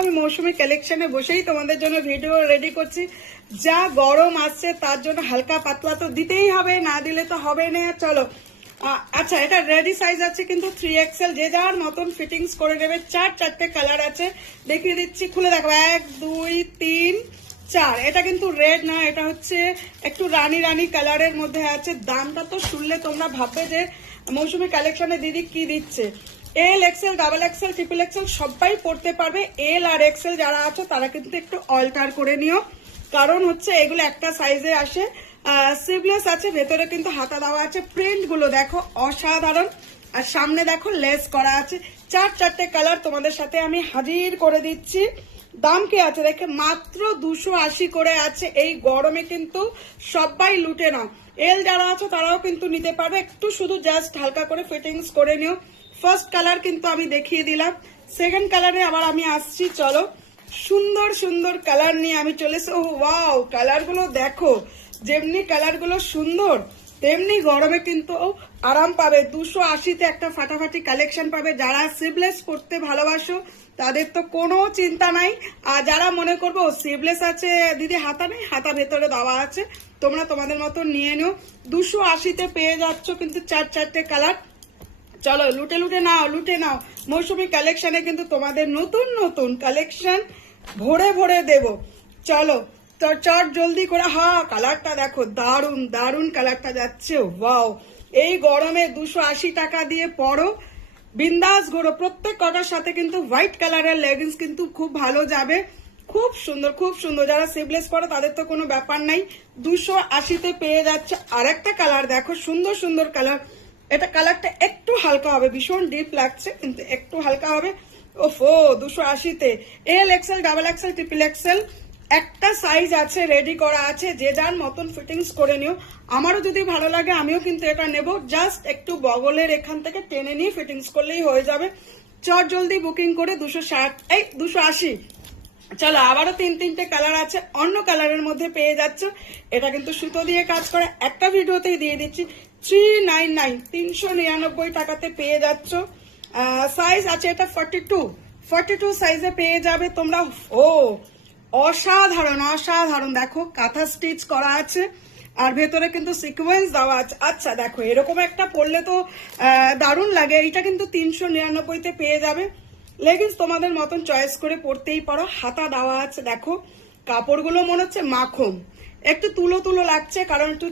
আমি মৌসুমী কালেকশনে বসেই তোমাদের জন্য ভিডিও রেডি করছি। যা গরম আসছে তার জন্য হালকা পাতলা তো দিতেই হবে, না দিলে তো হবে না। চলো আচ্ছা, এটা রেডি সাইজ আছে কিন্তু 3XL, যে যার মতন ফিটিংস করে নেবে। চারটে কালার আছে, দেখিয়ে দিচ্ছি, খুলে দেখো। 1 2 3 4। এটা কিন্তু রেড না, এটা হচ্ছে একটু রানী রানী কালারের মধ্যে আছে। দামটা তো শুনলে তোমরা ভাববে যে মৌসুমী কালেকশনে দিদি কি দিচ্ছে। XL, XXL, XXL সবাই পড়তে পারবে। এল আর XL যারা আছো তারা কিন্তু একটু অল্টার করে নিও, কারণ হচ্ছে এগুলো একটা সাইজে আসে। স্লিভলেস আছে, ভেতরে কিন্তু হাতা দেওয়া আছে। প্রিন্ট গুলো দেখো অসাধারণ, আর সামনে দেখো লেস করা আছে। চারটে কালার তোমাদের সাথে আমি হাজির করে দিচ্ছি। দাম কি আছে দেখে, মাত্র 280 করে আছে। এই গরমে কিন্তু সবাই লুটে নাও। এল যারা আছো তারাও কিন্তু নিতে পারবে, একটু শুধু জাস্ট হালকা করে ফিটিংস করে নিও। ফার্স্ট কালার কিন্তু আমি দেখিয়ে দিলাম, সেকেন্ড কালারে আবার আমি আসছি। চলো, সুন্দর সুন্দর কালার নিয়ে আমি চলেছি। ও ওয়াও, কালার গুলো দেখো, যেমনি কালার গুলো সুন্দর তেমনি গরমে কিন্তু আরাম পাবে। 280-তে একটা ফাটাফাটি কালেকশন পাবে। যারা স্লিভলেস পরতে ভালোবাসো তাদের তো কোনো চিন্তা নাই। আর যারা মনে করবো স্লিভলেস আছে দিদি, হাতা নেই, হাতা ভেতরে দেওয়া আছে, তোমরা তোমাদের মতো নিয়ে নিও। 280-তে পেয়ে যাচ্ছ কিন্তু চারটে কালার। চলো লুটে লুটে নাও, লুটে নাও। মৌসুমী কালেকশনে কিন্তু তোমাদের নতুন নতুন কালেকশন ভরে ভরে দেব। চলো তো চট জলদি করে। হ্যাঁ, কালারটা দেখো, দারুন দারুন কালারটা যাচ্ছে। ওয়াও, এই গরমে 280 টাকা দিয়ে পরো, বিন্দাস ঘোরো। প্রত্যেক কটার সাথে কিন্তু হোয়াইট কালারের লেগিংস কিন্তু খুব ভালো যাবে। খুব সুন্দর, খুব সুন্দর। যারা স্লিভলেস পরে তাদের তো কোনো ব্যাপার নাই। 280-তে পেয়ে যাচ্ছে। আরেকটা কালার দেখো, সুন্দর সুন্দর কালার। এটা কালারটা একটু হালকা হবে, ভীষণ ডিপ লাগছে কিন্তু একটু হালকা হবে। ওফো, 280-তে এল XL, XXL, XXL একটা সাইজ আছে, রেডি করা আছে। যে যার মতন ফিটিংস করে নিও। আমারও যদি ভালো লাগে আমিও কিন্তু এটা নেব। জাস্ট একটু বগলের এখান থেকে টেনে নিয়ে ফিটিংস করলেই হয়ে যাবে। চট জলদি বুকিং করে 280। চলো, আবারও তিনটে কালার আছে, অন্য কালারের মধ্যে পেয়ে যাচ্ছ। এটা কিন্তু সুতো দিয়ে কাজ করে, একটা ভিডিওতেই দিয়ে দিচ্ছি। 399, 399 টাকাতে পেয়ে যাচ্ছ। সাইজ আছে এটা 42 সাইজে পেয়ে যাবে তোমরা। ও অসাধারণ অসাধারণ, দেখো কাঁথা স্টিচ করা আছে আর ভেতরে কিন্তু সিকোয়েন্স দেওয়া আছে। আচ্ছা দেখো, এরকম একটা পরলে তো দারুণ লাগে। এইটা কিন্তু 399-তে পেয়ে যাবে। লেগিংস তোমাদের মতন চয়েস করে পরতেই পারো। হাতা দেওয়া আছে, দেখো কাপড়গুলো মনে হচ্ছে মাখন, একটু তুলো তুলো লাগছে কারণ একটু